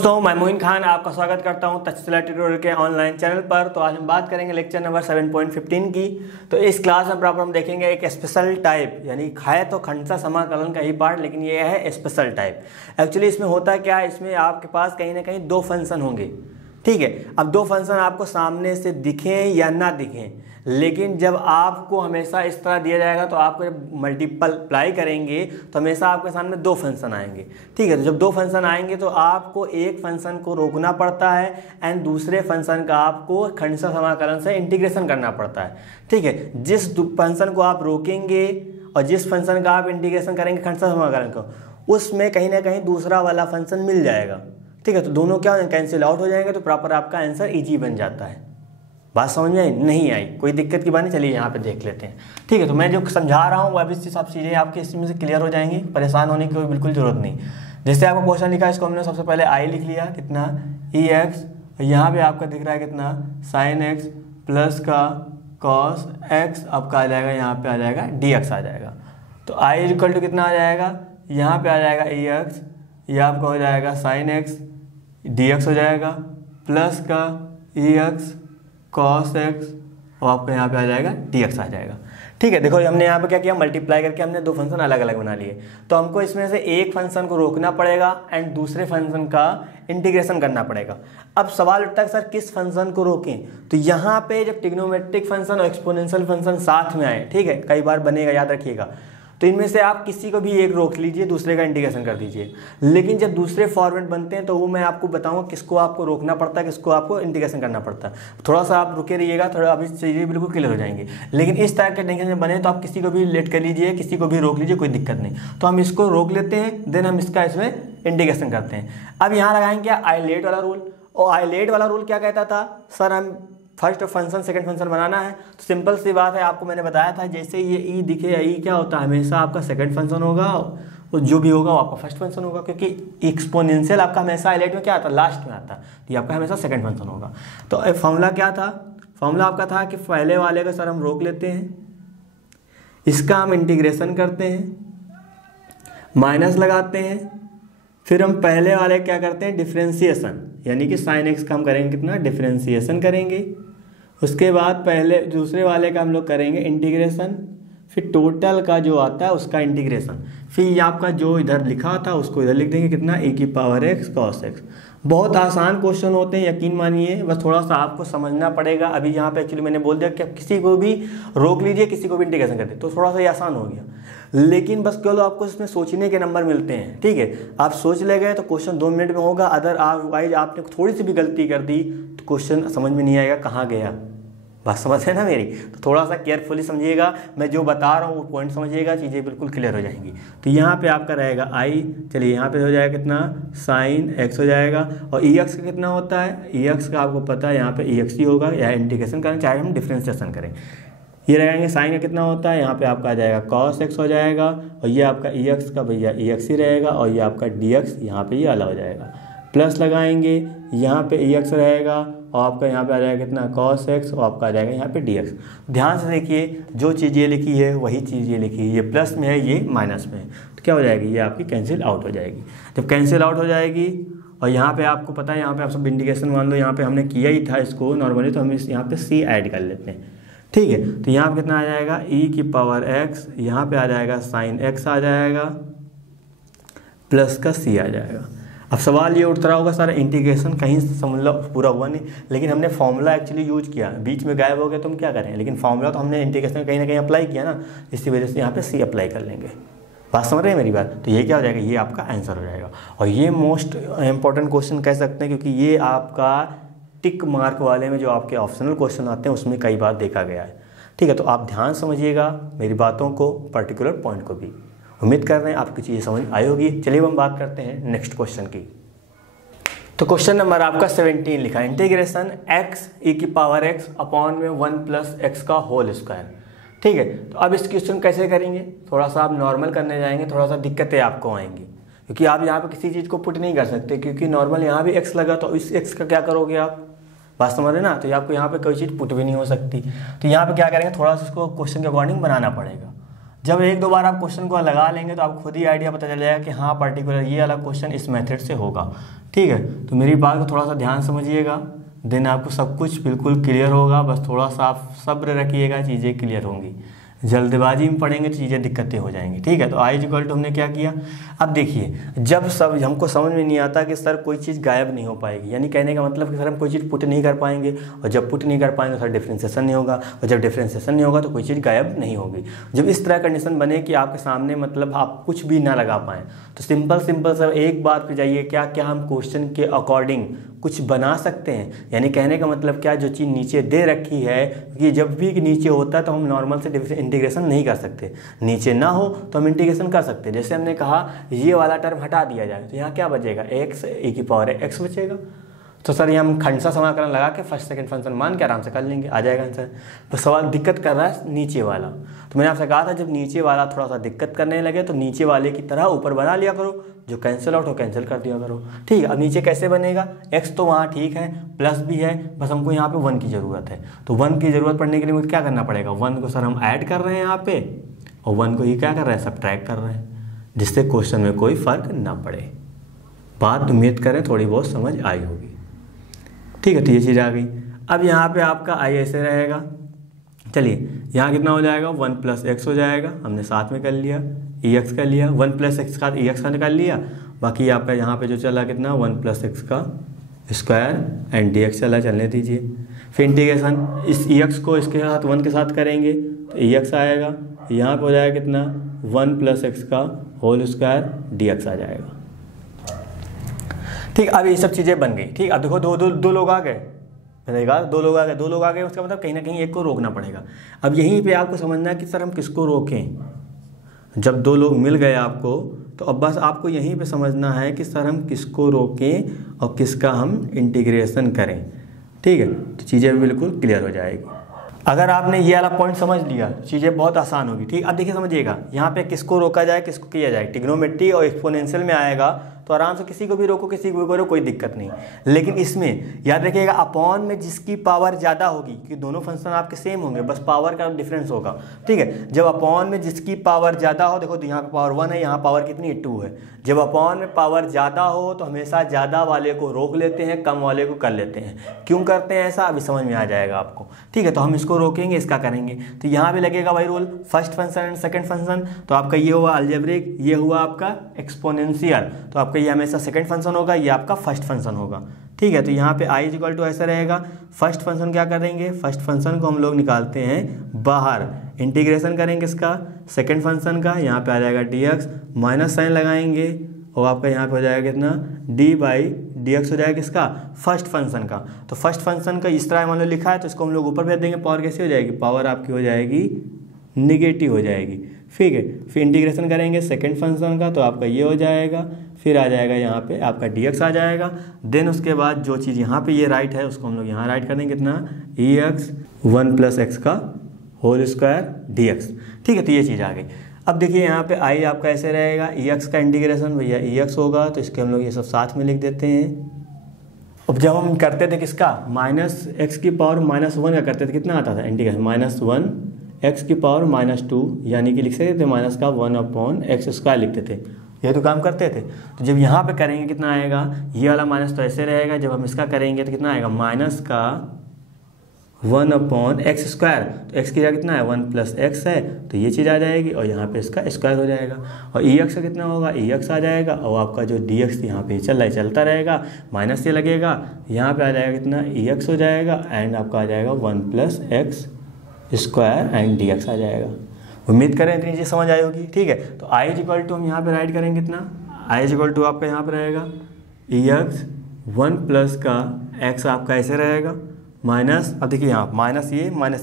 दोस्तों मैं मोइन खान आपका स्वागत करता हूं तक्षशिला ट्यूटोरियल के ऑनलाइन चैनल पर। तो आज हम बात करेंगे लेक्चर नंबर 7.15 की। तो इस क्लास में प्रॉपर हम देखेंगे एक स्पेशल टाइप, यानी है तो खंडसा समाकलन का ही पार्ट, लेकिन ये है स्पेशल टाइप। एक्चुअली इसमें होता क्या है, इसमें आपके पास कहीं ना कहीं दो फंक्शन होंगे, ठीक है। अब दो फंक्शन आपको सामने से दिखें या ना दिखें, लेकिन जब आपको हमेशा इस तरह दिया जाएगा तो आपको जब मल्टीप्लाई करेंगे तो हमेशा आपके सामने दो फंक्शन आएंगे, ठीक है। तो जब दो फंक्शन आएंगे तो आपको एक फंक्शन को रोकना पड़ता है एंड दूसरे फंक्शन का आपको खंडसा समाकलन से इंटीग्रेशन करना पड़ता है, ठीक है। जिस फंक्शन को आप रोकेंगे और जिस फंक्शन का आप इंटीग्रेशन करेंगे खंडसा समाकलन को, उसमें कहीं ना कहीं दूसरा वाला फंक्शन मिल जाएगा, ठीक है। तो दोनों क्या कैंसिल आउट हो जाएंगे, तो प्रॉपर आपका आंसर ईजी बन जाता है। बात समझ में नहीं आई, कोई दिक्कत की बात नहीं, चलिए यहाँ पे देख लेते हैं, ठीक है। तो मैं जो समझा रहा हूँ वह सब चीज़ें आपके इसमें से क्लियर हो जाएंगी, परेशान होने की कोई बिल्कुल जरूरत नहीं। जैसे आपको क्वेश्चन लिखा है, इसको हमने सबसे पहले आई लिख लिया, कितना ई एक्स, यहाँ पे आपका दिख रहा है कितना साइन एक्स प्लस का कॉस एक्स, आपका आ जाएगा यहाँ पे आ जाएगा डी एक्स आ जाएगा। तो आई इक्वल टू कितना आ जाएगा, यहाँ पे आ जाएगा ई एक्स, यह आपका हो जाएगा साइन एक्स डी एक्स हो जाएगा, प्लस का ई एक्स कॉस एक्स और आपका यहाँ पे आ जाएगा डी एक्स आ जाएगा, ठीक है। देखो हमने यहाँ पे क्या किया, मल्टीप्लाई करके हमने दो फंक्शन अलग अलग बना लिए। तो हमको इसमें से एक फंक्शन को रोकना पड़ेगा एंड दूसरे फंक्शन का इंटीग्रेशन करना पड़ेगा। अब सवाल उठता है सर किस फंक्शन को रोकें, तो यहाँ पे जब ट्रिग्नोमेट्रिक फंक्शन और एक्सपोनेंशियल फंक्शन साथ में आए, ठीक है, कई बार बनेगा, याद रखिएगा, तो इनमें से आप किसी को भी एक रोक लीजिए, दूसरे का इंटीग्रेशन कर दीजिए। लेकिन जब दूसरे फॉर्मेट बनते हैं तो वो मैं आपको बताऊंगा किसको आपको रोकना पड़ता है, किसको आपको इंटीग्रेशन करना पड़ता है। थोड़ा सा आप रुके रहिएगा, थोड़ा अभी चीज़ें बिल्कुल क्लियर हो जाएंगी। लेकिन इस तरह के इंटीग्रेशन बने तो आप किसी को भी लेट कर लीजिए, किसी को भी रोक लीजिए, कोई दिक्कत नहीं। तो हम इसको रोक लेते हैं, देन हम इसका इसमें इंटीग्रेशन करते हैं। अब यहाँ लगाएंगे क्या, आइलेट वाला रूल। और आइलेट वाला रूल क्या कहता था, सर हम फर्स्ट फंक्शन सेकंड फंक्शन बनाना है, तो सिंपल सी बात है, आपको मैंने बताया था, जैसे ये ई दिखे, ई क्या होता है, हमेशा आपका सेकंड फंक्शन होगा और जो भी होगा वो आपका फर्स्ट फंक्शन होगा, क्योंकि एक्सपोनेंशियल आपका हमेशा हाईलाइट में क्या आता है, लास्ट में आता है, तो ये आपका हमेशा सेकंड फंक्शन होगा। तो फॉर्मूला क्या था, फॉर्मूला आपका था कि पहले वाले का सर हम रोक लेते हैं, इसका हम इंटीग्रेशन करते हैं, माइनस लगाते हैं, फिर हम पहले वाले क्या करते हैं, डिफ्रेंसिएशन, यानी कि साइन एक्स का हम करेंगे कितना, डिफ्रेंसिएशन करेंगे। उसके बाद पहले दूसरे वाले का हम लोग करेंगे इंटीग्रेशन, फिर टोटल का जो आता है उसका इंटीग्रेशन, फिर ये आपका जो इधर लिखा था उसको इधर लिख देंगे कितना, ए की पावर एक्स कॉस एक्स। बहुत आसान क्वेश्चन होते हैं, यकीन मानिए, बस थोड़ा सा आपको समझना पड़ेगा। अभी यहाँ पे एक्चुअली मैंने बोल दिया कि आप किसी को भी रोक लीजिए, किसी को भी इंटीग्रेशन कर दे, तो थोड़ा सा ये आसान हो गया। लेकिन बस केवल आपको इसमें सोचने के नंबर मिलते हैं, ठीक है। आप सोच ले गए तो क्वेश्चन 2 मिनट में होगा, अदर आपने थोड़ी सी भी गलती कर दी तो क्वेश्चन समझ में नहीं आएगा कहाँ गया। बात समझ है ना मेरी, तो थोड़ा सा केयरफुली समझिएगा, मैं जो बता रहा हूँ वो पॉइंट समझिएगा, चीज़ें बिल्कुल क्लियर हो जाएंगी। तो यहाँ पे आपका रहेगा आई, चलिए यहाँ पे हो जाएगा कितना, साइन एक्स हो जाएगा, और ई एक्स का कितना होता है, ई एक्स का आपको पता है, यहाँ पे ई एक्स ही होगा, या इंटीग्रेशन करें चाहे हम डिफ्रेंसिएशन करें। ये रहेंगे साइन का कितना होता है, यहाँ पे आपका आ जाएगा कॉस एक्स हो जाएगा, और ये आपका ई एक्स का भैया ई एक्स ही रहेगा, और ये आपका डी एक्स यहाँ पे ये अलग हो जाएगा, प्लस लगाएंगे, यहाँ पे ई एक्स रहेगा, और आपका यहाँ पे आ जाएगा कितना, कॉस एक्स, और आपका आ जाएगा यहाँ पे डी एक्स। ध्यान से देखिए, जो चीज़ ये लिखी है वही चीज़ ये लिखी है, ये प्लस में है ये माइनस में है, तो क्या हो जाएगी, ये आपकी कैंसिल आउट हो जाएगी। जब कैंसिल आउट हो जाएगी, और यहाँ पे आपको पता है, यहाँ पे आप सब इंटीग्रेशन मान लो, यहाँ पे हमने किया ही था इसको नॉर्मली, तो हम इस यहाँ पे सी ऐड कर लेते हैं, ठीक है। तो यहाँ पे कितना आ जाएगा, ई की पावर एक्स, यहाँ पे आ जाएगा साइन एक्स आ जाएगा, प्लस का सी आ जाएगा। अब सवाल ये उठता होगा सर इंटीग्रेशन कहीं समझ लो पूरा हुआ नहीं, लेकिन हमने फॉर्मूला एक्चुअली यूज किया, बीच में गायब हो गया तो हम क्या करें, लेकिन फॉर्मूला तो हमने इंटीग्रेशन कहीं ना कहीं अप्लाई किया ना, इसी वजह से यहाँ पे सी अप्लाई कर लेंगे। बात समझ रहे हैं मेरी बात, तो ये क्या हो जाएगा, ये आपका आंसर हो जाएगा। और ये मोस्ट इंपॉर्टेंट क्वेश्चन कह सकते हैं, क्योंकि ये आपका टिक मार्क वाले में जो आपके ऑप्शनल क्वेश्चन आते हैं उसमें कई बार देखा गया है, ठीक है। तो आप ध्यान समझिएगा मेरी बातों को, पर्टिकुलर पॉइंट को भी। उम्मीद कर रहे हैं आपकी चीज़ें समझ आई होगी। चलिए हम बात करते हैं नेक्स्ट क्वेश्चन की। तो क्वेश्चन नंबर आपका 17 लिखा है, इंटीग्रेशन एक्स ई की पावर एक्स अपॉन में 1 प्लस एक्स का होल स्क्वायर, ठीक है। तो अब इस क्वेश्चन कैसे करेंगे, थोड़ा सा आप नॉर्मल करने जाएंगे, थोड़ा सा दिक्कतें आपको आएंगी, क्योंकि आप यहाँ पे किसी चीज़ को पुट नहीं कर सकते, क्योंकि नॉर्मल यहाँ भी एक्स लगा, तो इस एक्स का क्या करोगे आप, बात समझ रहे ना। तो आपको यहाँ पे कोई चीज़ पुट भी नहीं हो सकती, तो यहाँ पे क्या करेंगे, थोड़ा सा इसको क्वेश्चन के अकॉर्डिंग बनाना पड़ेगा। जब एक दो बार आप क्वेश्चन को लगा लेंगे तो आपको खुद ही आइडिया पता चल जाएगा कि हाँ पर्टिकुलर ये वाला क्वेश्चन इस मेथड से होगा। ठीक है, तो मेरी बात को थोड़ा सा ध्यान समझिएगा, देन आपको सब कुछ बिल्कुल क्लियर होगा। बस थोड़ा सा आप सब्र रखिएगा, चीज़ें क्लियर होंगी। जल्दबाजी में पढ़ेंगे तो चीज़ें दिक्कतें हो जाएंगी। ठीक है, तो आई इक्वल टू हमने क्या किया। अब देखिए, जब सब हमको समझ में नहीं आता कि सर कोई चीज़ गायब नहीं हो पाएगी, यानी कहने का मतलब कि सर हम कोई चीज़ पुट नहीं कर पाएंगे, और जब पुट नहीं कर पाएंगे तो सर डिफ्रेंसिएशन नहीं होगा, और जब डिफ्रेंसिएशन नहीं होगा तो कोई चीज़ गायब नहीं होगी। जब इस तरह कंडीशन बने कि आपके सामने मतलब आप कुछ भी ना लगा पाएँ, तो सिंपल सर एक बात पे जाइए, क्या क्या हम क्वेश्चन के अकॉर्डिंग कुछ बना सकते हैं। यानी कहने का मतलब क्या, जो चीज़ नीचे दे रखी है, कि जब भी नीचे होता है तो हम नॉर्मल से इंटीग्रेशन नहीं कर सकते, नीचे ना हो तो हम इंटीग्रेशन कर सकते हैं। जैसे हमने कहा ये वाला टर्म हटा दिया जाए तो यहाँ क्या बचेगा, एक्स e की पावर एक्स बचेगा। तो सर ये हम खंडसा समाकलन लगा के फर्स्ट सेकंड फंक्शन मान के आराम से कर लेंगे, आ जाएगा आंसर। तो सवाल दिक्कत कर रहा है नीचे वाला, तो मैंने आपसे कहा था जब नीचे वाला थोड़ा सा दिक्कत करने लगे तो नीचे वाले की तरह ऊपर बना लिया करो, जो कैंसिल आउट हो कैंसिल कर दिया करो। ठीक है, अब नीचे कैसे बनेगा, एक्स तो वहाँ ठीक है, प्लस भी है, बस हमको यहाँ पे 1 की ज़रूरत है। तो 1 की ज़रूरत पड़ने के लिए मुझे क्या करना पड़ेगा, 1 को सर हम ऐड कर रहे हैं यहाँ पे, और 1 को ही क्या कर रहे हैं, सब्ट्रैक्ट कर रहे हैं, जिससे क्वेश्चन में कोई फ़र्क ना पड़े। बात उम्मीद करें थोड़ी बहुत समझ आई होगी। ठीक है, तो ये चीज़ आ गई। अब यहाँ पे आपका आई ऐसे रहेगा, चलिए यहाँ कितना हो जाएगा, 1 + x हो जाएगा, हमने साथ में कर लिया, ex कर लिया, 1 + x का ex का निकाल लिया, बाकी आपका यहाँ पे जो चला कितना 1 + x का स्क्वायर एंड dx चला, चलने दीजिए। फिर इंटीग्रेशन इस ex को इसके साथ 1 के साथ करेंगे तो ex आएगा, यहाँ पे हो जाएगा कितना 1 + x का होल स्क्वायर dx आ जाएगा। ठीक, अब ये सब चीज़ें बन गई। ठीक, अब देखो दो लोग आ गए, मैंने कहा दो लोग आ गए, उसका मतलब कहीं ना कहीं एक को रोकना पड़ेगा। अब यहीं पे आपको समझना है कि सर हम किसको रोकें। जब 2 लोग मिल गए आपको, तो अब बस आपको यहीं पे समझना है कि सर हम किसको रोकें और किसका हम इंटीग्रेशन करें। ठीक है, तो चीज़ें बिल्कुल क्लियर हो जाएगी। अगर आपने ये वाला पॉइंट समझ लिया, चीज़ें बहुत आसान होगी। ठीक, अब देखिए समझिएगा, यहाँ पे किसको रोका जाए किसको किया जाए। ट्रिग्नोमेट्री और एक्सपोनेंशियल में आएगा तो आराम से किसी को भी रोको किसी को भी करो, कोई दिक्कत नहीं। लेकिन इसमें याद रखिएगा, अपॉन में जिसकी पावर ज़्यादा होगी, कि दोनों फंक्शन आपके सेम होंगे, बस पावर का डिफरेंस होगा। ठीक है, जब अपॉन में जिसकी पावर ज़्यादा हो, देखो तो यहाँ पे पावर 1 है, यहाँ पावर कितनी 2 है। जब अपॉन में पावर ज़्यादा हो तो हमेशा ज़्यादा वाले को रोक लेते हैं, कम वाले को कर लेते हैं। क्यों करते हैं ऐसा, अभी समझ में आ जाएगा आपको। ठीक है, तो हम इसको रोकेंगे, इसका करेंगे, तो यहाँ भी लगेगा वही rule, first function and second function. तो आपका ये हुआ अलजेब्रिक, ये हुआ आपका एक्सपोनेंशियल, तो आपका ये हमेशा सेकंड फंक्शन होगा, ये आपका फर्स्ट फंक्शन होगा। ठीक है, तो यहाँ पे i इक्वल टू ऐसा रहेगा, फर्स्ट फंक्शन क्या करेंगे, फर्स्ट फंक्शन को हम लोग निकालते हैं बाहर, इंटीग्रेशन करेंगे इसका सेकंड फंक्शन का, यहाँ पे आ जाएगा dx, माइनस साइन लगाएंगे और आपका यहाँ पे हो जाएगा कितना d/dx हो जाएगा किसका, फर्स्ट फंक्शन का। तो फर्स्ट फंक्शन का इस तरह मान लो लिखा है, तो इसको हम लोग ऊपर भेज देंगे, पावर कैसी हो जाएगी, पावर आपकी हो जाएगी निगेटिव हो जाएगी। ठीक है, फिर इंटीग्रेशन करेंगे सेकंड फंक्शन का, तो आपका ये हो जाएगा, फिर आ जाएगा यहाँ पे आपका dx आ जाएगा। देन उसके बाद जो चीज़ यहाँ पे ये राइट है उसको हम लोग यहाँ राइट कर देंगे कितना, ex 1 + x का होल स्क्वायर dx। ठीक है, तो ये चीज़ आ गई। अब देखिए यहाँ पे i आपका ऐसे रहेगा, ex का इंटीग्रेशन भैया ex होगा, तो इसके हम लोग ये सब साथ में लिख देते हैं। अब जब हम करते थे किसका, -x की पावर -1 का करते थे, कितना आता था इंटीग्रेशन, -1 x की पावर -2, यानी कि लिख सकते थे -1/x² लिखते थे, ये तो काम करते थे। तो जब यहाँ पे करेंगे कितना आएगा, ये वाला माइनस तो ऐसे रहेगा, जब हम इसका करेंगे तो कितना आएगा, -1/x², तो x की जगह कितना है 1 + x है, तो ये चीज़ आ जाएगी और यहाँ पे इसका स्क्वायर हो जाएगा, और ex का कितना होगा, ex आ जाएगा, और आपका जो dx यहाँ पे चल रहा है चलता रहेगा, माइनस से लगेगा, यहाँ पे आ जाएगा कितना ex हो जाएगा, एंड आपका आ जाएगा 1 + x² एंड dx आ जाएगा। उम्मीद करें इतनी चीज़ समझ आई होगी। ठीक है, तो i इक्वल टू हम यहाँ पे राइट करेंगे कितना, i इक्वल टू आपका यहाँ पे रहेगा ex 1 + का x आपका ऐसे रहेगा, माइनस, अब देखिए यहाँ माइनस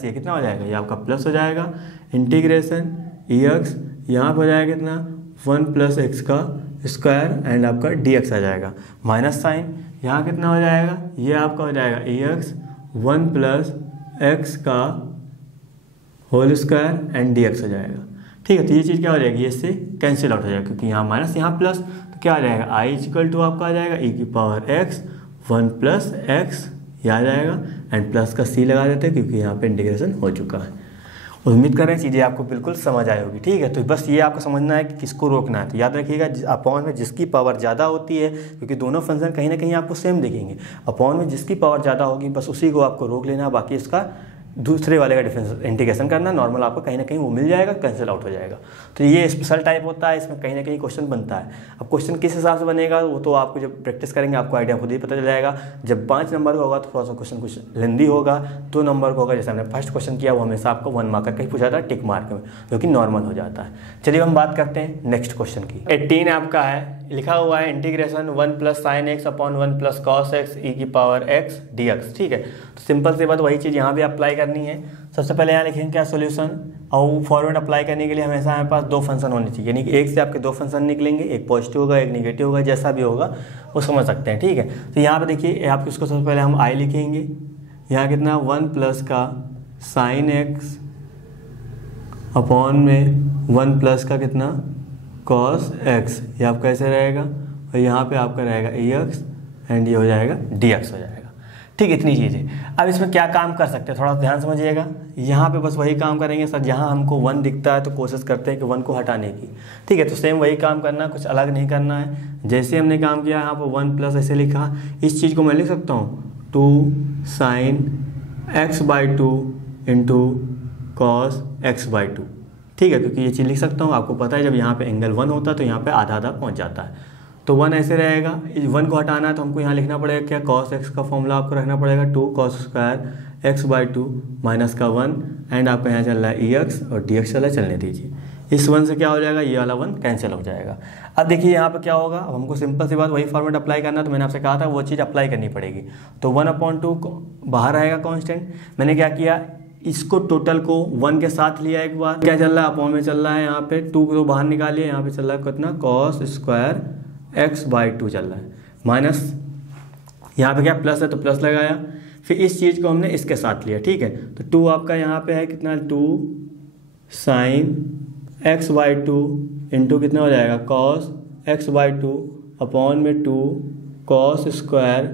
ये कितना हो जाएगा, ये आपका प्लस हो जाएगा, इंटीग्रेशन ex यहाँ पर हो जाएगा कितना 1 + x का स्क्वायर एंड आपका dx आ जाएगा, माइनस साइन यहाँ कितना हो जाएगा, ये आपका हो जाएगा ex 1 + x का होल स्क्वायर एंड dx हो जाएगा। ठीक है, तो ये चीज़ क्या हो जाएगी, ये इससे कैंसिल आउट हो जाएगा, क्योंकि यहाँ माइनस यहाँ प्लस, तो क्या आ जाएगा, i इक्वल टू आपका आ जाएगा e की पावर x 1 + x, ये आ जाएगा, एंड प्लस का c लगा देते हैं क्योंकि यहाँ पे इंटीग्रेशन हो चुका है। उम्मीद कर रहे हैं चीज़ें आपको बिल्कुल समझ आई होगी। ठीक है, तो बस ये आपको समझना है कि किसको रोकना है। तो याद रखिएगा अपॉन में जिसकी पावर ज़्यादा होती है, क्योंकि दोनों फंक्शन कहीं ना कहीं आपको सेम दिखेंगे, अपॉन में जिसकी पावर ज़्यादा होगी बस उसी को आपको रोक लेना, बाकी इसका दूसरे वाले का डिफरेंस इंटीग्रेशन करना, नॉर्मल आपको कहीं ना कहीं वो मिल जाएगा, कैंसिल आउट हो जाएगा। तो ये स्पेशल टाइप होता है, इसमें कहीं ना कहीं क्वेश्चन बनता है। अब क्वेश्चन किस हिसाब से बनेगा वो तो आपको जब प्रैक्टिस करेंगे आपको आइडिया खुद ही पता चल जाएगा। जब 5 नंबर का होगा तो थोड़ा सा क्वेश्चन कुछ लेंदी होगा, 2 नंबर का होगा जैसे हमने फर्स्ट क्वेश्चन किया वो हमेशा आपको 1 मार्कर का ही पूछा था टिक मार्क में, जो कि नॉर्मल हो जाता है। चलिए हम बात करते हैं नेक्स्ट क्वेश्चन की। 18 आपका है, लिखा हुआ है integration 1 + sin x upon 1 + cos x e⁻x dx। ठीक है, तो सिंपल सी बात वही चीज़ यहाँ भी अप्लाई करनी है। सबसे पहले यहाँ लिखेंगे क्या सोल्यूशन, और फॉर्मेट अप्लाई करने के लिए हमेशा हमारे पास 2 फंक्शन होने चाहिए, यानी कि एक से आपके 2 फंक्शन निकलेंगे, एक पॉजिटिव होगा एक निगेटिव होगा, जैसा भी होगा वो समझ सकते हैं। ठीक है, तो यहाँ पे देखिए आप इसको सबसे पहले हम आई लिखेंगे, यहाँ कितना 1 + का sin x अपॉन में 1 + का कितना cos x, ये आपका कैसे रहेगा, और यहाँ पे आपका रहेगा ex एंड ये हो जाएगा dx हो जाएगा। ठीक, इतनी चीज़ें। अब इसमें क्या काम कर सकते हैं थोड़ा ध्यान समझिएगा। यहाँ पे बस वही काम करेंगे सर, जहाँ हमको 1 दिखता है तो कोशिश करते हैं कि 1 को हटाने की। ठीक है, तो सेम वही काम करना, कुछ अलग नहीं करना है। जैसे हमने काम किया यहाँ पर 1 + ऐसे लिखा, इस चीज़ को मैं लिख सकता हूँ 2 sin x/2 into cos x/2। ठीक है, क्योंकि ये चीज़ लिख सकता हूँ, आपको पता है जब यहाँ पे एंगल 1 होता है तो यहाँ पे आधा आधा पहुँच जाता है, तो 1 ऐसे रहेगा। 1 को हटाना है तो हमको यहाँ लिखना पड़ेगा क्या, cos x का फॉर्मूला आपको रखना पड़ेगा 2 cos² x/2 माइनस का 1 एंड आपका यहाँ चल रहा है ex और dx चला, चलने दीजिए। इस 1 से क्या हो जाएगा, ये वाला 1 कैंसिल हो जाएगा। अब देखिए यहाँ पे क्या होगा, अब हमको सिंपल सी बात वही फॉर्मेट अप्लाई करना, तो मैंने आपसे कहा था वो चीज़ अप्लाई करनी पड़ेगी। तो 1/2 बाहर आएगा कांस्टेंट, मैंने क्या किया इसको टोटल को 1 के साथ लिया, एक बार क्या चल रहा है अपॉन में चल रहा है, यहाँ पे 2 को बाहर निकालिए, यहाँ पे चल रहा है कितना cos² x/2 चल रहा है, माइनस यहाँ पे क्या प्लस है तो प्लस लगाया, फिर इस चीज़ को हमने इसके साथ लिया। ठीक है, तो 2 आपका यहाँ पे है कितना 2 sin x/2 इंटू कितना हो जाएगा cos x/2 अपॉन में 2 cos²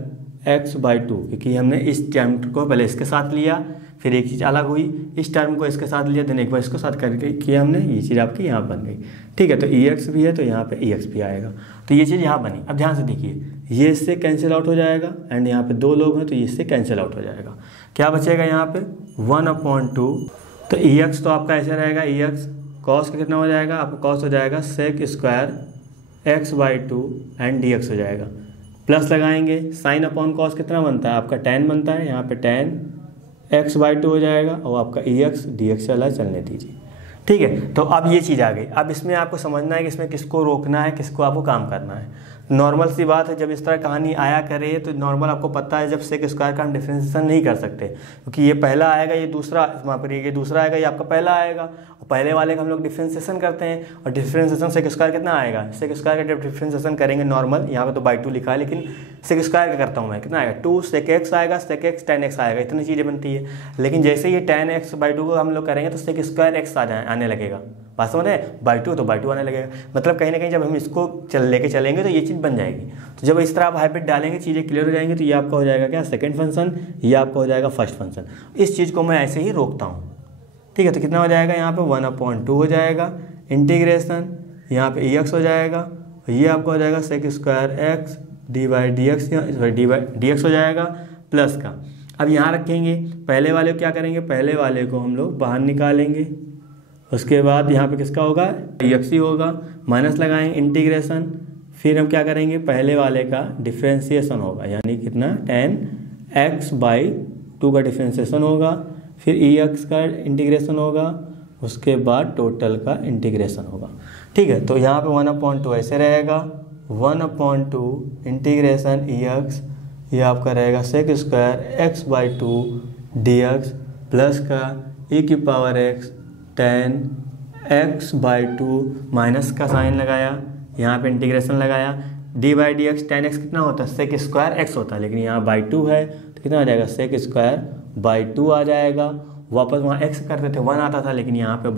x/2, क्योंकि हमने इस टर्म को पहले इसके साथ लिया, फिर एक चीज़ अलग हुई, इस टर्म को इसके साथ लिया, देन एक बार इसको साथ करके किया हमने, ये चीज़ आपकी यहाँ बन गई। ठीक है, तो ex भी है तो यहाँ पे ex भी आएगा, तो ये चीज़ यहाँ बनी। अब ध्यान से देखिए, ये इससे कैंसिल आउट हो जाएगा एंड यहाँ पे 2 लोग हैं तो ये इससे कैंसिल आउट हो जाएगा। क्या बचेगा यहाँ पे 1/2, तो ex तो आपका ऐसे रहेगा ex, cos का कितना हो जाएगा आपका cos हो जाएगा sec² x/2 एंड dx हो जाएगा, प्लस लगाएंगे sin अपॉन cos कितना बनता है आपका tan बनता है, यहाँ पे tan x/2 हो जाएगा और आपका ex dx चला, चलने दीजिए। ठीक है, तो अब ये चीज़ आ गई। अब इसमें आपको समझना है कि इसमें किसको रोकना है, किसको आपको काम करना है। नॉर्मल सी बात है, जब इस तरह कहानी आया करे तो नॉर्मल आपको पता है जब sec² का हम डिफ्रेंशिएशन नहीं कर सकते, क्योंकि ये पहला आएगा ये दूसरा, वहाँ पर ये दूसरा आएगा ये आपका पहला आएगा, और पहले वाले का हम लोग डिफ्रेंशिएशन करते हैं, और डिफ्रेंशिएशन sec² कितना आएगा, sec² का डिफ्रेंशिएशन करेंगे नॉर्मल, यहाँ पे तो बाई 2 लिखा है लेकिन sec² का करता हूँ मैं, कितना आएगा 2 sec x आएगा, sec x tan x आएगा, इतनी चीज़ें बनती है। लेकिन जैसे ये tan x/2 को हम लोग करेंगे तो sec² x आने लगेगा, बात समझ रहे हैं, बाई 2 तो बाई 2 आने लगेगा, मतलब कहीं ना कहीं जब हम इसको लेके चलेंगे तो ये चीज़ बन जाएगी। तो जब इस तरह आप हाइब्रिड डालेंगे चीज़ें क्लियर हो जाएंगी, तो ये आपका हो जाएगा क्या सेकंड फंक्शन, ये आपका हो जाएगा फर्स्ट फंक्शन। इस चीज़ को मैं ऐसे ही रोकता हूँ। ठीक है, तो कितना हो जाएगा यहाँ पे 1/2 हो जाएगा, इंटीग्रेशन यहाँ पे ex हो जाएगा, और ये आपका हो जाएगा sec² x dx हो जाएगा प्लस का। अब यहाँ रखेंगे, पहले वाले को क्या करेंगे, पहले वाले को हम लोग बाहर निकालेंगे, उसके बाद यहाँ पे किसका होगा ex ही होगा, माइनस लगाएंगे इंटीग्रेशन, फिर हम क्या करेंगे पहले वाले का डिफ्रेंशिएशन होगा, यानी कितना tan x/2 का डिफ्रेंशिएशन होगा, फिर ex का इंटीग्रेशन होगा, उसके बाद टोटल का इंटीग्रेशन होगा। ठीक है, तो यहाँ पे 1/2 ऐसे रहेगा, 1/2 इंटीग्रेशन ex, ये आपका रहेगा sec² x/2 dx प्लस का e⁻x tan x/2 माइनस का साइन लगाया, यहाँ पे इंटीग्रेशन लगाया, d/dx tan x कितना होता है sec² x होता है, लेकिन यहाँ बाई 2 है तो कितना आ जाएगा sec²/2 आ जाएगा। वापस वहाँ x करते थे 1 आता था, लेकिन यहाँ पे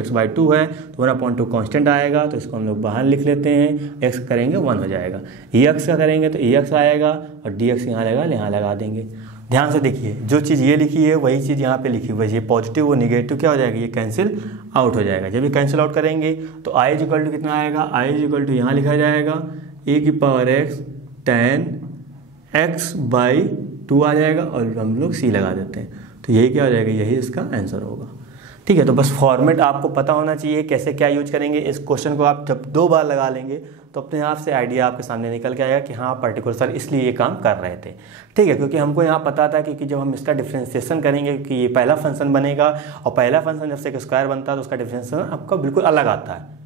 x/2 है तो 1/2 कांस्टेंट आएगा, तो इसको हम लोग बाहर लिख लेते हैं, x करेंगे 1 हो जाएगा, ex का करेंगे तो ex आएगा और dx यहाँ लगा यहाँ लगा देंगे। ध्यान से देखिए, जो चीज़ ये लिखी है वही चीज़ यहाँ पे लिखी हुई है, ये पॉजिटिव वो निगेटिव क्या हो जाएगा, ये कैंसिल आउट हो जाएगा। जब ये कैंसिल आउट करेंगे तो आई इज इक्वल टू कितना आएगा, आई इज इक्वल टू यहाँ लिखा जाएगा ए की power x tan x by 2 आ जाएगा, और हम लोग सी लगा देते हैं, तो यही क्या हो जाएगा, यही इसका आंसर होगा। ठीक है, तो बस फॉर्मेट आपको पता होना चाहिए कैसे क्या यूज करेंगे। इस क्वेश्चन को आप जब 2 बार लगा लेंगे तो अपने आप से आइडिया आपके सामने निकल के आएगा कि हाँ पर्टिकुलर सर इसलिए ये काम कर रहे थे। ठीक है, क्योंकि हमको यहाँ पता था क्योंकि जब हम इसका डिफ्रेंसिएशन करेंगे कि ये पहला फंक्शन बनेगा, और पहला फंक्शन जब से स्क्वायर बनता है तो उसका डिफ्रेंसिएशन आपका बिल्कुल अलग आता है।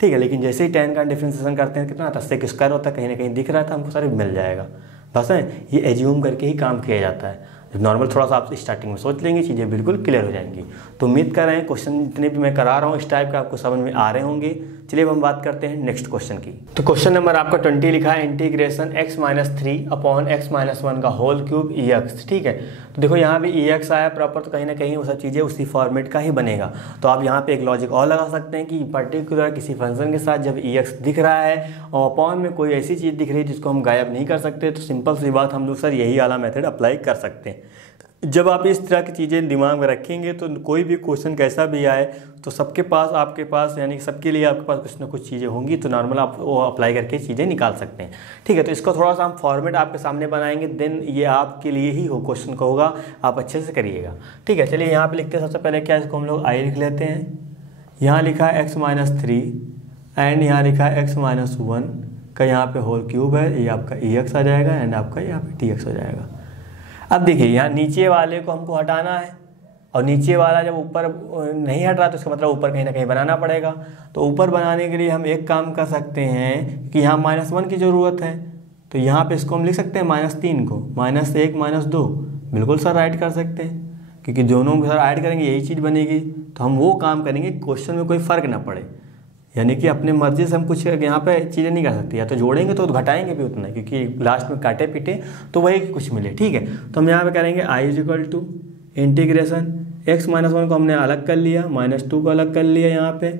ठीक है, लेकिन जैसे ही tan का डिफ्रेंसिएशन करते हैं कितना आता है, सेक स्क्वायर होता है, कहीं ना कहीं दिख रहा था हमको सर मिल जाएगा। बस है, ये एज्यूम करके ही काम किया जाता है। जब नॉर्मल थोड़ा सा आप स्टार्टिंग में सोच लेंगे चीज़ें बिल्कुल क्लियर हो जाएंगी। तो उम्मीद कर रहे हैं क्वेश्चन जितने भी मैं करा रहा हूँ इस टाइप का आपको समझ में आ रहे होंगे। चलिए अब हम बात करते हैं नेक्स्ट क्वेश्चन की। तो क्वेश्चन नंबर आपका 20 लिखा है, इंटीग्रेशन x-3 अपॉन x-1 का होल क्यूब ex। ठीक है, तो देखो यहाँ भी ex आया प्रॉपर, तो कहीं ना कहीं वो सब चीज़ें उसी फॉर्मेट का ही बनेगा। तो आप यहाँ पे एक लॉजिक और लगा सकते हैं कि पर्टिकुलर किसी फंक्शन के साथ जब ex दिख रहा है और अपॉन में कोई ऐसी चीज़ दिख रही है जिसको हम गायब नहीं कर सकते, तो सिंपल सी बात हम लोग सर यही वाला मेथड अप्लाई कर सकते हैं। जब आप इस तरह की चीज़ें दिमाग में रखेंगे तो कोई भी क्वेश्चन कैसा भी आए तो सबके पास आपके पास यानी सबके लिए आपके पास कुछ ना कुछ चीज़ें होंगी, तो नॉर्मल आप वो अप्लाई करके चीज़ें निकाल सकते हैं। ठीक है, तो इसको थोड़ा सा हम फॉर्मेट आपके सामने बनाएंगे, देन ये आपके लिए ही हो क्वेश्चन का होगा, आप अच्छे से करिएगा। ठीक है, चलिए यहाँ पे लिखते हैं सबसे पहले क्या, इसको हम लोग आई लिख लेते हैं। यहाँ लिखा है x-3 एंड यहाँ लिखा है x-1 का यहाँ पे होल क्यूब है, ये आपका ex आ जाएगा एंड आपका यहाँ पे dx हो जाएगा। अब देखिए यहाँ नीचे वाले को हमको हटाना है, और नीचे वाला जब ऊपर नहीं हट रहा तो इसका मतलब ऊपर कहीं ना कहीं बनाना पड़ेगा। तो ऊपर बनाने के लिए हम एक काम कर सकते हैं कि यहाँ -1 की ज़रूरत है, तो यहाँ पे इसको हम लिख सकते हैं -3 को, -1 -2 बिल्कुल सर ऐड कर सकते हैं, क्योंकि दोनों को सर ऐड करेंगे यही चीज़ बनेगी। तो हम वो काम करेंगे क्वेश्चन में कोई फ़र्क ना पड़े, यानी कि अपने मर्जी से हम कुछ यहाँ पे चीज़ें नहीं कर सकते, या तो जोड़ेंगे तो घटाएंगे भी उतना, क्योंकि लास्ट में काटे पीटे तो वही कुछ मिले। ठीक है, तो हम यहाँ पे करेंगे I is equal to integration x-1 को हमने अलग कर लिया, -2 को अलग कर लिया यहाँ पे,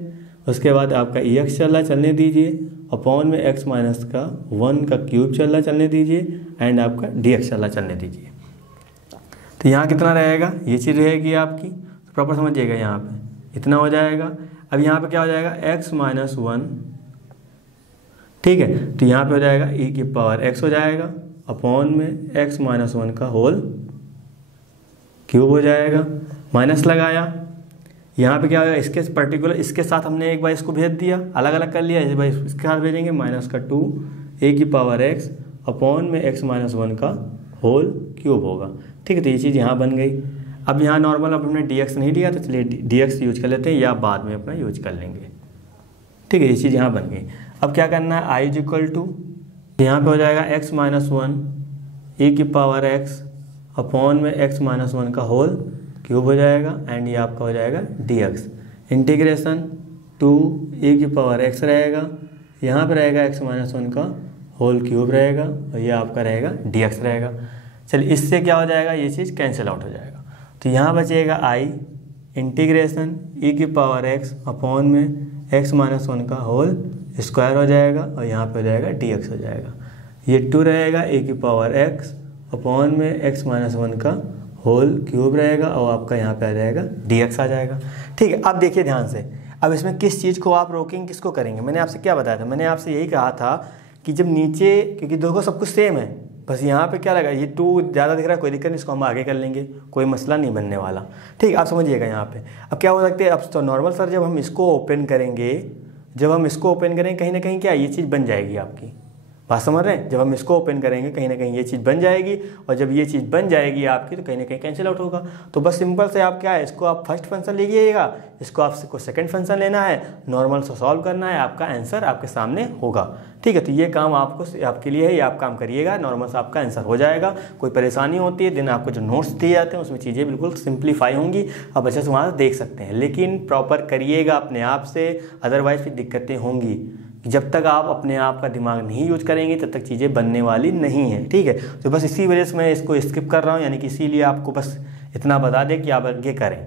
उसके बाद आपका ex चल रहा चलने दीजिए, अपॉन में x-1 का क्यूब चल रहा चलने दीजिए, एंड आपका dx चल रहा चलने दीजिए। तो यहाँ कितना रहेगा, ये चीज़ रहेगी आपकी, तो प्रॉपर समझिएगा, यहाँ पे इतना हो जाएगा। अब यहाँ पे क्या हो जाएगा x-1, ठीक है, तो यहाँ पे हो जाएगा e की पावर x हो जाएगा, अपॉन में x-1 का होल क्यूब हो जाएगा, माइनस लगाया। यहाँ पे क्या होगा, इसके पर्टिकुलर इसके साथ हमने एक बार इसको भेज दिया, अलग अलग कर लिया, इस बार इसके साथ भेजेंगे -2 a की पावर x अपॉन में x-1 का होल क्यूब होगा। ठीक है, तो ये चीज़ यहाँ बन गई। अब यहाँ नॉर्मल अब हमने dx नहीं लिया, तो चलिए dx यूज कर लेते हैं, या बाद में अपना यूज कर लेंगे। ठीक है, ये चीज़ यहाँ बन गई। अब क्या करना है, आई इज इक्वल टू यहाँ पर हो जाएगा x-1 e की पावर x अपॉन में x-1 का होल क्यूब हो जाएगा, एंड ये आपका हो जाएगा dx इंटीग्रेशन 2 e की पावर x रहेगा, यहाँ पर रहेगा x-1 का होल क्यूब रहेगा, और ये आपका रहेगा dx रहेगा। चलिए इससे क्या हो जाएगा, ये चीज़ कैंसिल आउट हो जाएगा, तो यहाँ बचेगा i इंटीग्रेशन e की पावर x अपॉन में x-1 का होल स्क्वायर हो जाएगा, और यहाँ पे हो जाएगा dx हो जाएगा। ये 2 रहेगा e की पावर x अपॉन में x-1 का होल क्यूब रहेगा, और आपका यहाँ पे आ जाएगा dx आ जाएगा। ठीक है, अब देखिए ध्यान से, अब इसमें किस चीज़ को आप रोकेंगे, किसको करेंगे। मैंने आपसे क्या बताया था, मैंने आपसे यही कहा था कि जब नीचे, क्योंकि देखो सब कुछ सेम है, बस यहाँ पे क्या लगा, ये 2 ज़्यादा दिख रहा है, कोई दिक्कत नहीं, इसको हम आगे कर लेंगे, कोई मसला नहीं बनने वाला। ठीक है, आप समझिएगा यहाँ पे। अब क्या हो सकता है, अब तो नॉर्मल सर जब हम इसको ओपन करेंगे, कहीं ना कहीं क्या ये चीज़ बन जाएगी आपकी, बात समझ रहे हैं। जब हम इसको ओपन करेंगे कहीं ना कहीं ये चीज़ बन जाएगी, और जब ये चीज़ बन जाएगी आपकी तो कहीं ना कहीं कैंसिल आउट होगा। तो बस सिंपल से आप क्या है, इसको आप फर्स्ट फंक्शन लीजिएगा, इसको आपको सेकंड फंक्शन लेना है, नॉर्मल से सॉल्व करना है, आपका आंसर आपके सामने होगा। ठीक है, तो ये काम आपके लिए है, ये आप काम करिएगा, नॉर्मल से आपका आंसर हो जाएगा। कोई परेशानी होती है, दिन आपको जो नोट्स दिए जाते हैं उसमें चीज़ें बिल्कुल सिंप्लीफाई होंगी, आप अच्छे से वहाँ देख सकते हैं, लेकिन प्रॉपर करिएगा अपने आप से, अदरवाइज फिर दिक्कतें होंगी। जब तक आप अपने आप का दिमाग नहीं यूज करेंगे तब तक चीज़ें बनने वाली नहीं है। ठीक है, तो बस इसी वजह से मैं इसको स्किप कर रहा हूँ, यानी कि इसीलिए आपको बस इतना बता दें कि आप आगे करें।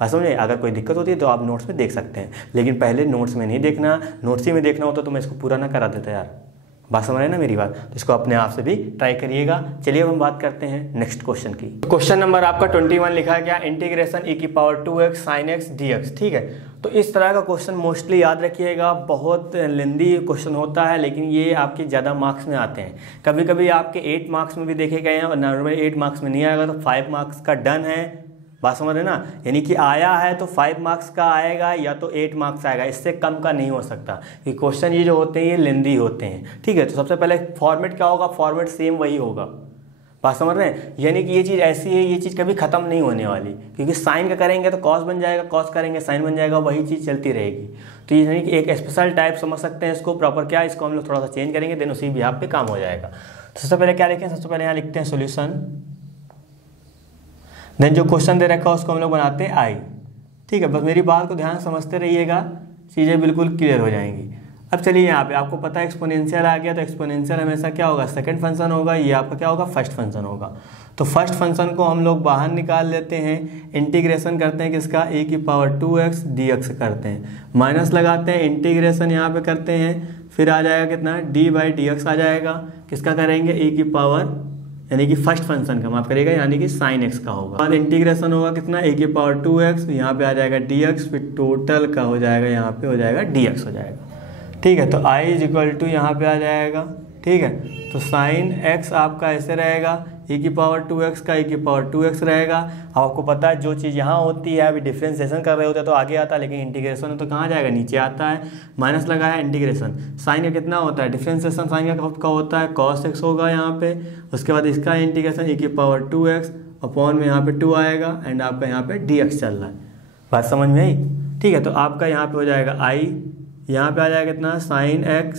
बस समझे, अगर कोई दिक्कत होती है तो आप नोट्स में देख सकते हैं, लेकिन पहले नोट्स में नहीं देखना, नोट्स ही में देखना होता तो मैं इसको पूरा ना करा देता यार। बात समझ रहे ना मेरी बात। तो इसको अपने आप से भी ट्राई करिएगा। चलिए अब हम बात करते हैं नेक्स्ट क्वेश्चन की। क्वेश्चन नंबर आपका 21 लिखा है क्या, integration e⁻²x sin x dx। ठीक है, तो इस तरह का क्वेश्चन मोस्टली याद रखिएगा, बहुत लेंदी क्वेश्चन होता है, लेकिन ये आपके ज़्यादा मार्क्स में आते हैं। कभी कभी आपके 8 मार्क्स में भी देखे गए हैं, और नॉर्मली 8 मार्क्स में नहीं आएगा तो 5 मार्क्स का डन है। बात समझ रहे ना, यानी कि आया है तो 5 मार्क्स का आएगा या तो 8 मार्क्स आएगा, इससे कम का नहीं हो सकता। कि क्वेश्चन ये जो होते हैं ये लेंदी होते हैं। ठीक है, तो सबसे पहले फॉर्मेट क्या होगा, फॉर्मेट सेम वही होगा। बात समझ रहे हैं, यानी कि ये चीज़ ऐसी है, ये चीज़ कभी खत्म नहीं होने वाली, क्योंकि साइन का करेंगे तो कॉस बन जाएगा, कॉस करेंगे साइन बन जाएगा, वही चीज़ चलती रहेगी। तो ये यानी कि एक स्पेशल टाइप समझ सकते हैं इसको। प्रॉपर क्या, इसको हम लोग थोड़ा सा चेंज करेंगे, देन उसी भी यहाँ पे काम हो जाएगा। तो सबसे पहले क्या लिखें, सबसे पहले यहाँ लिखते हैं सोल्यूशन, देन जो क्वेश्चन दे रखा है उसको हम लोग बनाते हैं आई। ठीक है, बस मेरी बात को ध्यान समझते रहिएगा, चीज़ें बिल्कुल क्लियर हो जाएंगी। अब चलिए यहाँ पे आपको पता है एक्सपोनेंशियल आ गया, तो एक्सपोनेंशियल हमेशा क्या होगा, सेकंड फंक्शन होगा, ये आपका क्या होगा, फर्स्ट फंक्शन होगा। तो फर्स्ट फंक्शन को हम लोग बाहर निकाल लेते हैं, इंटीग्रेशन करते हैं किसका, e⁻²x dx करते हैं, माइनस लगाते हैं, इंटीग्रेशन यहाँ पे करते हैं, फिर आ जाएगा कितना, d/dx आ जाएगा। किसका करेंगे, यानी कि फर्स्ट फंक्शन का माफ करिएगा, यानी कि sin x का होगा। और इंटीग्रेशन होगा कितना, e⁻²x, यहाँ पे आ जाएगा dx, फिर टोटल का हो जाएगा, यहाँ पे हो जाएगा dx हो जाएगा। ठीक है, तो i = यहाँ पे आ जाएगा। ठीक है, तो sin x आपका ऐसे रहेगा, e⁻²x का e⁻²x रहेगा। अब आपको पता है जो चीज़ यहाँ होती है, अभी डिफ्रेंसिएशन कर रहे होते हैं तो आगे आता है, लेकिन इंटीग्रेशन है तो कहाँ जाएगा, नीचे आता है। माइनस लगाया, इंटीग्रेशन साइन का कितना होता है, डिफ्रेंसिएशन साइन का होता है cos x होगा यहाँ पे। उसके बाद इसका इंटीग्रेशन e⁻²x अपॉन में यहाँ पे 2 आएगा, एंड आपका यहाँ पे dx चल रहा है। बात समझ में आई। ठीक है, तो आपका यहाँ पे हो जाएगा i, यहाँ पे आ जाएगा कितना, sin x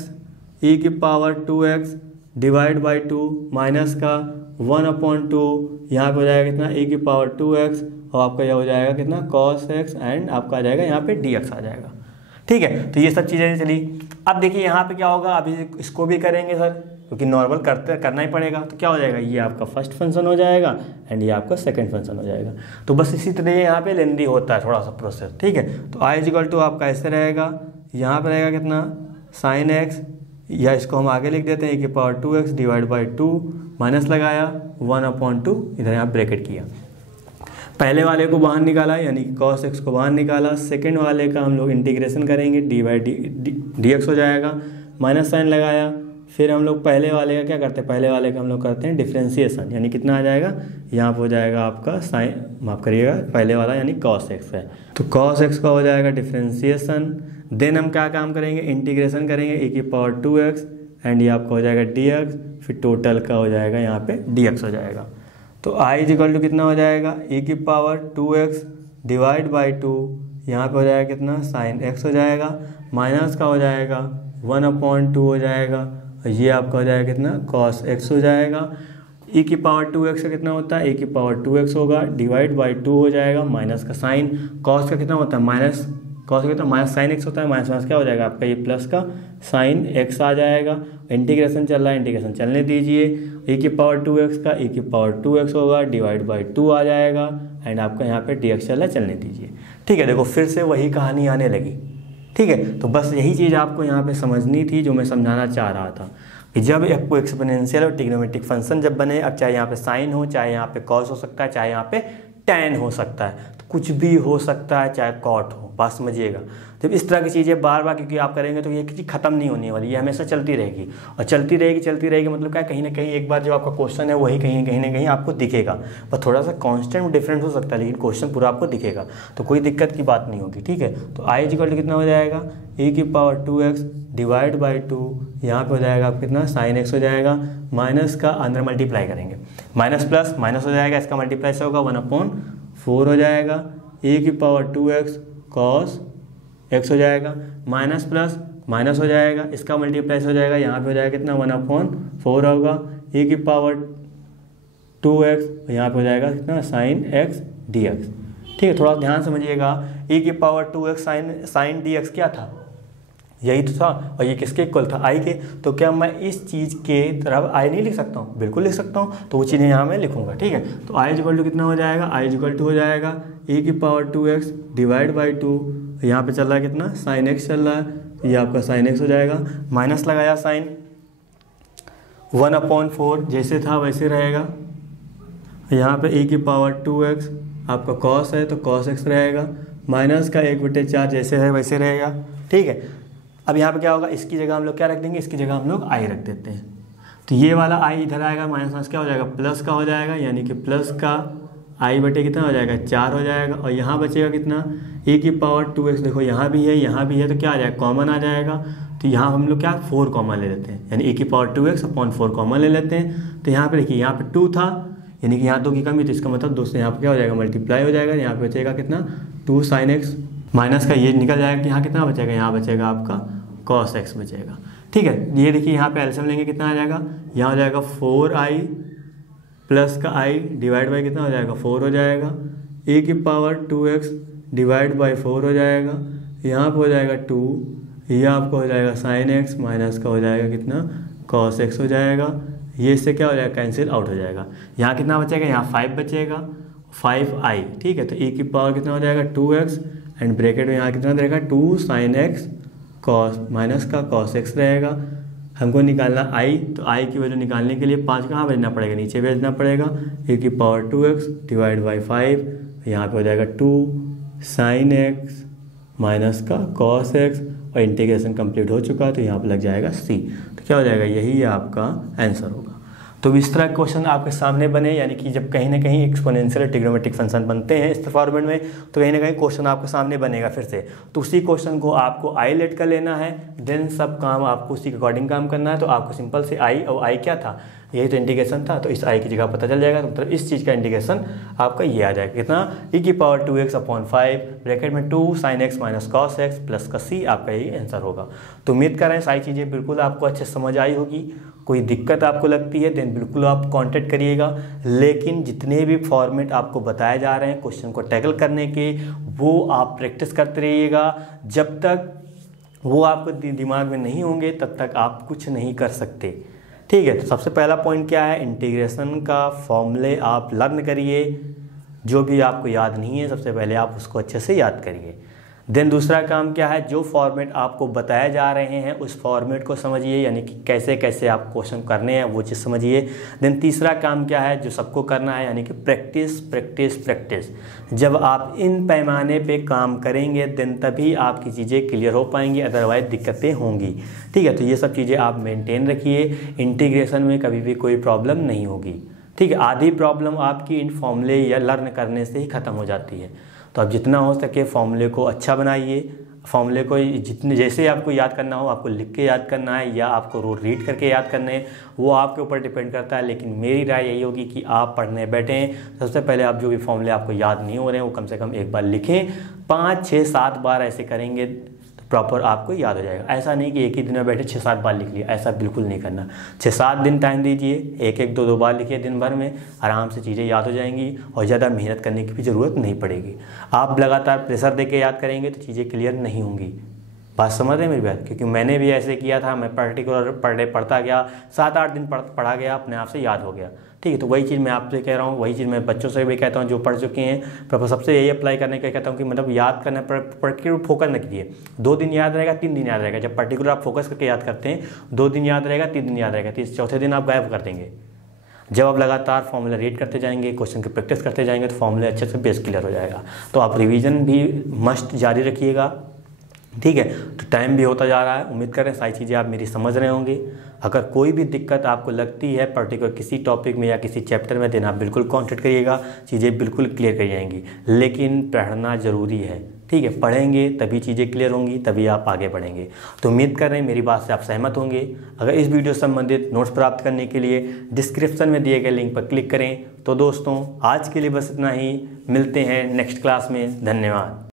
e⁻²x /2 माइनस का 1/2, यहाँ पे हो जाएगा कितना, e⁻²x, और आपका यह हो जाएगा कितना, cos x, एंड आपका आ जाएगा यहाँ पे dx आ जाएगा। ठीक है, तो ये सब चीज़ें चली। अब देखिए यहाँ पे क्या होगा, अभी इसको भी करेंगे सर, क्योंकि नॉर्मल करना ही पड़ेगा। तो क्या हो जाएगा, ये आपका फर्स्ट फंक्शन हो जाएगा, एंड ये आपका सेकंड फंक्शन हो जाएगा। तो बस इसी तरह यहाँ पे लेंदी होता है थोड़ा सा प्रोसेस। ठीक है, तो i = आपका ऐसे रहेगा, यहाँ पे रहेगा कितना, sin x, या इसको हम आगे लिख देते हैं e⁻²x /2, माइनस लगाया 1/2, इधर यहाँ ब्रैकेट किया। पहले वाले को बाहर निकाला, यानी कि cos x को बाहर निकाला। सेकंड वाले का हम लोग इंटीग्रेशन करेंगे, dx हो जाएगा, माइनस साइन लगाया। फिर हम लोग पहले वाले का क्या करते हैं, पहले वाले का हम लोग करते हैं डिफ्रेंसिएशन, यानी कितना आ जाएगा, यहाँ पर हो जाएगा आपका साइन, माफ करिएगा, पहले वाला यानी cos x है, तो cos x का हो जाएगा डिफ्रेंसिएशन। देन हम क्या काम करेंगे, इंटीग्रेशन करेंगे e⁻²x, एंड ये आपका हो जाएगा dx, फिर टोटल का हो जाएगा यहाँ पे dx हो जाएगा। तो i = कितना हो जाएगा, e⁻²x /2, यहाँ पे हो जाएगा कितना, sin x हो जाएगा, माइनस का हो जाएगा 1/2 हो जाएगा, और ये आपका हो जाएगा कितना, cos x हो जाएगा। e⁻²x का कितना होता है, e⁻²x होगा, /2 हो जाएगा, माइनस का साइन, cos का कितना होता है, माइनस, cos का कितना, माइनस साइन x होता है, माइनस क्या हो जाएगा आपका, ये प्लस का साइन x आ जाएगा। इंटीग्रेशन चल रहा है, इंटीग्रेशन चलने दीजिए, e⁻²x का e⁻²x होगा, /2 आ जाएगा, एंड आपका यहाँ पे dx चल रहा है, चलने दीजिए। ठीक है, देखो फिर से वही कहानी आने लगी। ठीक है, तो बस यही चीज़ आपको यहाँ पे समझनी थी जो मैं समझाना चाह रहा था, कि जब आपको एक्सपोनेंशियल और ट्रिग्नोमेट्रिक फंक्शन जब बने, अब चाहे यहाँ पे साइन हो, चाहे यहाँ पे कॉस हो सकता है, चाहे यहाँ पे टैन हो सकता है, तो कुछ भी हो सकता है, चाहे कॉट हो। बात समझिएगा, जब इस तरह की चीज़ें बार बार क्योंकि आप करेंगे तो ये चीज़ खत्म नहीं होने वाली, ये हमेशा चलती रहेगी, और चलती रहेगी मतलब क्या, कहीं ना कहीं एक बार जो आपका क्वेश्चन है वही कहीं ना कहीं आपको दिखेगा, पर थोड़ा सा कांस्टेंट डिफरेंट हो सकता है, लेकिन क्वेश्चन पूरा आपको दिखेगा, तो कोई दिक्कत की बात नहीं होगी। ठीक है, तो i = कितना हो जाएगा, e⁻²x /2, यहाँ पे हो जाएगा आप कितना, sin x हो जाएगा, माइनस का अंदर मल्टीप्लाई करेंगे, माइनस प्लस माइनस हो जाएगा, इसका मल्टीप्लाई से होगा 1/4 हो जाएगा, e⁻²x cos x हो जाएगा, माइनस प्लस माइनस हो जाएगा, इसका मल्टीप्लाई हो जाएगा, यहाँ पे हो जाएगा कितना, 1/4 होगा, e⁻²x, यहाँ पे हो जाएगा कितना, sin x dx। ठीक है, थोड़ा ध्यान समझिएगा, e⁻²x sin dx क्या था, यही तो था, और ये किसके इक्वल था, i के। तो क्या मैं इस चीज़ के तरफ i नहीं लिख सकता हूँ, बिल्कुल लिख सकता हूँ, तो वो चीज़ें यहाँ मैं लिखूंगा। ठीक है, तो i = कितना हो जाएगा, i = हो जाएगा e⁻²x /2, यहाँ पे चल रहा है कितना, sin x चल रहा है, ये आपका sin x हो जाएगा, माइनस लगाया साइन, 1/4 जैसे था वैसे रहेगा। यहाँ पे e⁻²x आपका cos है तो cos x रहेगा, माइनस का 1/4 जैसे है वैसे रहेगा। ठीक है, अब यहाँ पे क्या होगा, इसकी जगह हम लोग क्या रख देंगे, इसकी जगह हम लोग i रख देते हैं। तो ये वाला i इधर आएगा, माइनस क्या हो जाएगा, प्लस का हो जाएगा, यानी कि प्लस का i बटे कितना हो जाएगा, 4 हो जाएगा। और यहाँ बचेगा कितना, e⁻²x, देखो यहाँ भी है तो क्या आ जाएगा, कॉमन आ जाएगा। तो यहाँ हम लोग क्या 4 कॉमन ले लेते हैं, यानी e⁻²x/4 कॉमन ले लेते हैं। तो यहाँ पे देखिए, यहाँ पे 2 था, यानी कि यहाँ 2 की कमी, तो इसका मतलब दोस्तों यहाँ पे क्या हो जाएगा, मल्टीप्लाई हो जाएगा। यहाँ पे बचेगा कितना, 2 sin x, माइनस का ये निकल जाएगा कि यहाँ कितना बचेगा, यहाँ बचेगा आपका cos x बचेगा। ठीक है, ये देखिए यहाँ पे एलसीएम लेंगे कितना आ जाएगा, यहाँ हो जाएगा 4i प्लस का i डिवाइड बाई कितना हो जाएगा, 4 हो जाएगा, e⁻²x डिवाइड बाई 4 हो जाएगा, यहाँ पे हो जाएगा 2, ये आपको हो जाएगा sin x, माइनस का हो जाएगा कितना, cos x हो जाएगा। ये इससे क्या हो जाएगा, कैंसिल आउट हो जाएगा। यहाँ कितना बचेगा, यहाँ 5 बचेगा, 5i। ठीक है, तो e की पावर कितना हो जाएगा, 2x, एंड ब्रैकेट में यहाँ कितना रहेगा, 2 sin x cos, माइनस का cos x रहेगा। हमको निकालना i, तो i की वैल्यू निकालने के लिए 5 कहाँ भेजना पड़ेगा, नीचे भेजना पड़ेगा, e⁻²x डिवाइड बाई 5, यहाँ पे हो जाएगा 2 sin x माइनस का cos x, और इंटीग्रेशन कंप्लीट हो चुका है तो यहाँ पे लग जाएगा c। तो क्या हो जाएगा, यही आपका आंसर होगा। तो इस तरह क्वेश्चन आपके सामने बने, यानी कि जब कहीं ना कहीं एक्सपोनेंशियल ट्रिग्नोमेट्रिक फंक्शन बनते हैं इस फॉर्मेट में, तो कहीं ना कहीं क्वेश्चन आपके सामने बनेगा फिर से। तो उसी क्वेश्चन को आपको आई लेट कर लेना है, देन सब काम आपको उसी के अकॉर्डिंग काम करना है। तो आपको सिंपल से आई, और आई क्या था, यही तो इंटीग्रेशन था, तो इस आई की जगह पता चल जाएगा। तो मतलब इस चीज़ का इंटीग्रेशन आपका ये आ जाएगा कितना, e⁻²x/5 ब्रैकेट में 2 sin x minus cos x plus का c, आपका यही आंसर होगा। तो उम्मीद कर रहे हैं सारी चीज़ें बिल्कुल आपको अच्छे समझ आई होगी। कोई दिक्कत आपको लगती है देन बिल्कुल आप कांटेक्ट करिएगा, लेकिन जितने भी फॉर्मेट आपको बताए जा रहे हैं क्वेश्चन को टैकल करने के, वो आप प्रैक्टिस करते रहिएगा। जब तक वो आपको दिमाग में नहीं होंगे तब तक आप कुछ नहीं कर सकते। ठीक है, तो सबसे पहला पॉइंट क्या है, इंटीग्रेशन का फॉर्मूले आप लर्न करिए। जो भी आपको याद नहीं है सबसे पहले आप उसको अच्छे से याद करिए। देन दूसरा काम क्या है, जो फॉर्मेट आपको बताए जा रहे हैं उस फॉर्मेट को समझिए, यानी कि कैसे कैसे आप क्वेश्चन करने हैं वो चीज़ समझिए। देन तीसरा काम क्या है, जो सबको करना है, यानी कि प्रैक्टिस प्रैक्टिस प्रैक्टिस। जब आप इन पैमाने पे काम करेंगे देन तभी आपकी चीज़ें क्लियर हो पाएंगी, अदरवाइज दिक्कतें होंगी। ठीक है, तो ये सब चीज़ें आप मेंटेन रखिए, इंटीग्रेशन में कभी भी कोई प्रॉब्लम नहीं होगी। ठीक है, आधी प्रॉब्लम आपकी इन फॉर्मूले या लर्न करने से ही ख़त्म हो जाती है। तो आप जितना हो सके फॉर्मूले को अच्छा बनाइए। फॉर्मूले को जितने जैसे आपको याद करना हो, आपको लिख के याद करना है या आपको रोज रीड करके याद करने हैं, वो आपके ऊपर डिपेंड करता है। लेकिन मेरी राय यही होगी कि आप पढ़ने बैठें, सबसे पहले आप जो भी फॉर्मूले आपको याद नहीं हो रहे हैं वो कम से कम एक बार लिखें। 5, 6, 7 बार ऐसे करेंगे तो प्रॉपर आपको याद हो जाएगा। ऐसा नहीं कि एक ही दिन में बैठे 6-7 बार लिख लिया, ऐसा बिल्कुल नहीं करना। 6-7 दिन टाइम दीजिए, एक 2 बार लिखिए दिन भर में, आराम से चीज़ें याद हो जाएंगी और ज़्यादा मेहनत करने की भी ज़रूरत नहीं पड़ेगी। आप लगातार प्रेशर देके याद करेंगे तो चीज़ें क्लियर नहीं होंगी। बात समझ रहे हैं मेरी बात, क्योंकि मैंने भी ऐसे किया था। मैं पर्टिकुलर पढ़ता गया, 7-8 दिन पढ़ा गया, अपने आप से याद हो गया। ठीक है, तो वही चीज़ मैं आपसे कह रहा हूँ, वही चीज़ मैं बच्चों से भी कहता हूँ जो पढ़ चुके हैं। पर सबसे यही अप्लाई करने का कहता हूँ कि मतलब याद करना, पर्टिकुलर फोकस न कीजिए। 2 दिन याद रहेगा, 3 दिन याद रहेगा। जब पर्टिकुलर आप फोकस करके याद करते हैं 2 दिन याद रहेगा, 3 दिन याद रहेगा, 4थे दिन आप गायब कर देंगे। जब आप लगातार फॉर्मूला रीड करते जाएंगे, क्वेश्चन की प्रैक्टिस करते जाएंगे, तो फॉर्मूले अच्छे से बेस क्लियर हो जाएगा। तो आप रिवीजन भी मस्ट जारी रखिएगा। ठीक है, तो टाइम भी होता जा रहा है। उम्मीद करें सारी चीज़ें आप मेरी समझ रहे होंगे। अगर कोई भी दिक्कत आपको लगती है पर्टिकुलर किसी टॉपिक में या किसी चैप्टर में, देन आप बिल्कुल कॉन्टेक्ट करिएगा, चीज़ें बिल्कुल क्लियर कर जाएंगी। लेकिन पढ़ना ज़रूरी है। ठीक है, पढ़ेंगे तभी चीज़ें क्लियर होंगी, तभी आप आगे बढ़ेंगे। तो उम्मीद कर रहे हैं मेरी बात से आप सहमत होंगे। अगर इस वीडियो से संबंधित नोट्स प्राप्त करने के लिए डिस्क्रिप्शन में दिए गए लिंक पर क्लिक करें। तो दोस्तों आज के लिए बस इतना ही, मिलते हैं नेक्स्ट क्लास में। धन्यवाद।